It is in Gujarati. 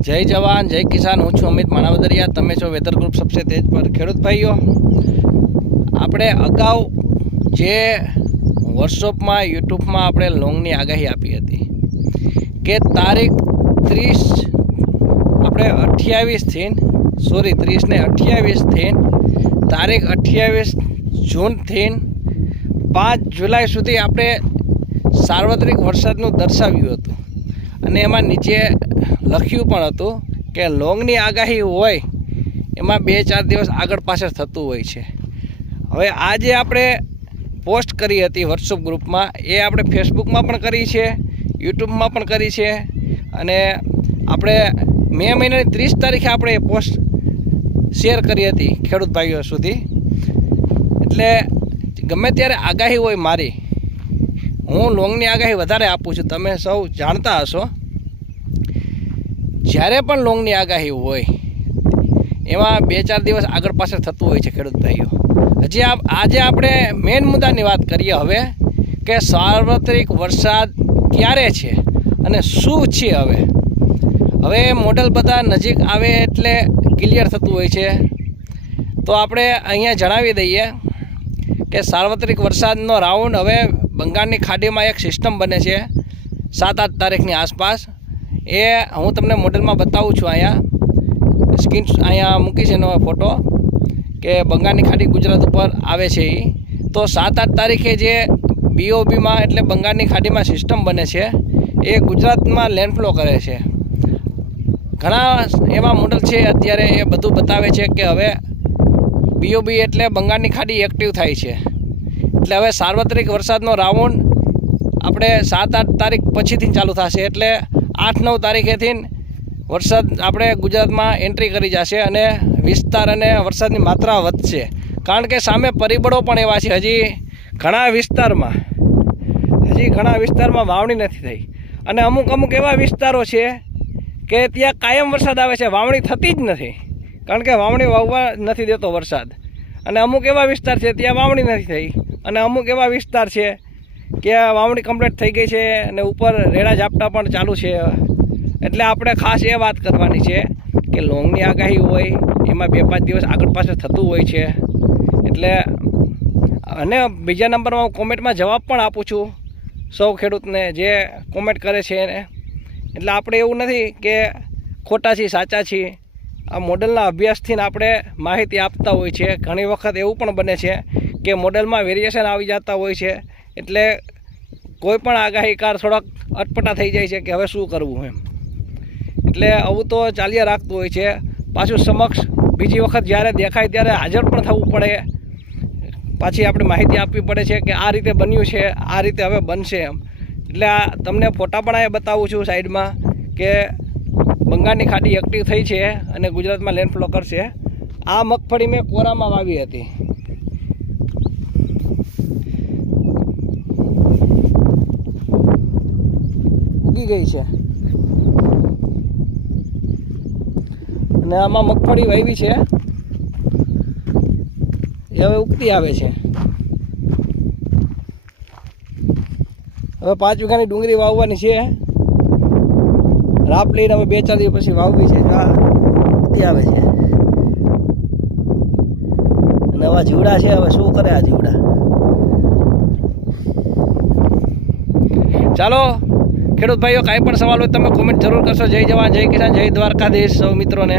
જય જવાન, જય કિસાન. હું છું અમિત માણાવદરિયા. તમે છો વેધર ગ્રુપ સબસે તેજ પર ખેડૂત ભાઈઓ. આપણે અગાઉ જે વર્કશોપમાં યુટ્યુબમાં આપણે લોંગની આગાહી આપી હતી કે તારીખ ત્રીસ, આપણે અઠ્યાવીસથી સોરી ત્રીસને અઠ્યાવીસથી તારીખ અઠ્યાવીસ જૂનથી પાંચ જુલાઈ સુધી આપણે સાર્વત્રિક વરસાદનું દર્શાવ્યું હતું. અને એમાં નીચે લખ્યું પણ હતું કે લોંગની આગાહી હોય, એમાં બે ચાર દિવસ આગળ પાછળ થતું હોય છે. હવે આજે આપણે પોસ્ટ કરી હતી વોટ્સઅપ ગ્રુપમાં, એ આપણે ફેસબુકમાં પણ કરી છે યુટ્યુબમાં પણ કરી છે, અને આપણે મે મહિનાની ત્રીસ તારીખે આપણે એ પોસ્ટ શેર કરી હતી ખેડૂત ભાઈઓ સુધી. એટલે ગમે ત્યારે આગાહી હોય મારી હું લોંગની આગાહી વધારે આપું છું. તમે સૌ જાણતા હશો. જ્યારે પણ લોંગની આગાહી હોય, એમાં બે ચાર દિવસ આગળ પાછળ થતું હોય છે ખેડૂત ભાઈઓ. હજી આપ, આજે આપણે મેઇન મુદ્દાની વાત કરીએ હવે કે સાર્વત્રિક વરસાદ ક્યારે છે અને શું છે હવે? હવે મોડલ બધા નજીક આવે એટલે ક્લિયર થતું હોય છે. તો આપણે અહીંયા જણાવી દઈએ. કે સાર્વત્રિક વરસાદનો રાઉન્ડ હવે બંગાળની ખાડીમાં એક સિસ્ટમ બને છે સાત આઠ તારીખની આસપાસ. એ હું તમને મોડલમાં બતાવું છું અહીંયા. સ્કીન અહીંયા મૂકી છે એનો ફોટો કે બંગાળની ખાડી ગુજરાત ઉપર આવે છે એ તો સાત આઠ તારીખે જે બીઓબીમાં એટલે બંગાળની ખાડીમાં સિસ્ટમ બને છે, એ ગુજરાતમાં લેન્ડફ્લો કરે છે. ઘણા એવા મોડલ છે અત્યારે એ બધું બતાવે છે કે હવે બીઓબી એટલે બંગાળની ખાડી એક્ટિવ થાય છે. એટલે હવે સાર્વત્રિક વરસાદનો રાઉન્ડ આપણે સાત, આઠ તારીખ પછીથી ચાલુ થશે. એટલે આઠ, નવ તારીખેથી વરસાદ આપણે ગુજરાતમાં એન્ટ્રી કરી જશે અને વિસ્તાર અને વરસાદની માત્રા વધશે. કારણ કે સામે પરિબળો પણ એવા છે. હજી ઘણા વિસ્તારમાં, હજી ઘણા વિસ્તારમાં વાવણી નથી થઈ. અને અમુક અમુક એવા વિસ્તારો છે કે ત્યાં કાયમ વરસાદ આવે છે. વાવણી થતી જ નથી. કારણ કે વાવણી વાવવા નથી દેતો વરસાદ. અને અમુક એવા વિસ્તાર છે ત્યાં વાવણી નથી થઈ. અને અમુક એવા વિસ્તાર છે કે વાવણી કમ્પ્લીટ થઈ ગઈ છે અને ઉપર રેડા ઝાપટા પણ ચાલુ છે. એટલે આપણે ખાસ એ વાત કરવાની છે કે લોંગની આગાહી હોય, એમાં બે પાંચ દિવસ આગળ પાછળ થતું હોય છે. એટલે અને બીજા નંબરમાં હું કોમેન્ટમાં જવાબ પણ આપું છું સૌ ખેડૂતને જે કોમેન્ટ કરે છે એને. એટલે આપણે એવું નથી કે ખોટા છીએ, સાચા છીએ. આ મોડલના અભ્યાસથી આપણે માહિતી આપતા હોય છે. ઘણી વખત એવું પણ બને છે કે મોડલમાં વેરિએશન આવી જતા હોય છે. એટલે કોઈ પણ આગાહીકાર થોડાક અટપટા થઈ જાય છે કે હવે શું કરવું એમ. એટલે આવું તો ચાલ્યા રાખતું હોય છે. પાછું સમક્ષ બીજી વખત જ્યારે દેખાય ત્યારે હાજર પણ થવું પડે. પાછી આપણે માહિતી આપવી પડે છે કે આ રીતે બન્યું છે, આ રીતે હવે બનશે એમ. એટલે આ તમને ફોટા પણ અહીંયા બતાવું છું સાઈડમાં કે બંગાળની ખાડી એક્ટિવ થઈ છે અને ગુજરાતમાં લેન્ડફ્લો કરશે. આ મગફળી મેં કોરામાં વાવી હતી. ઉગી ગઈ છે. અને આમાં મગફળી વાવી છે. એ હવે ઉગતી આવે છે. હવે પાંચ વીઘાની ડુંગળી વાવવાની છે. રાપ લઈને હવે બે ચાર દિવસ પછી વાવવી છે. આવે છે. અને આવા જીવડા છે હવે શું કરે આ જીવડા? ચાલો ખેડૂત ભાઈઓ કાંઈ પણ સવાલ હોય તમે કોમેન્ટ જરૂર કરશો. જય જવાન જય કિસાન જય દ્વારકાધીશ સૌ મિત્રોને.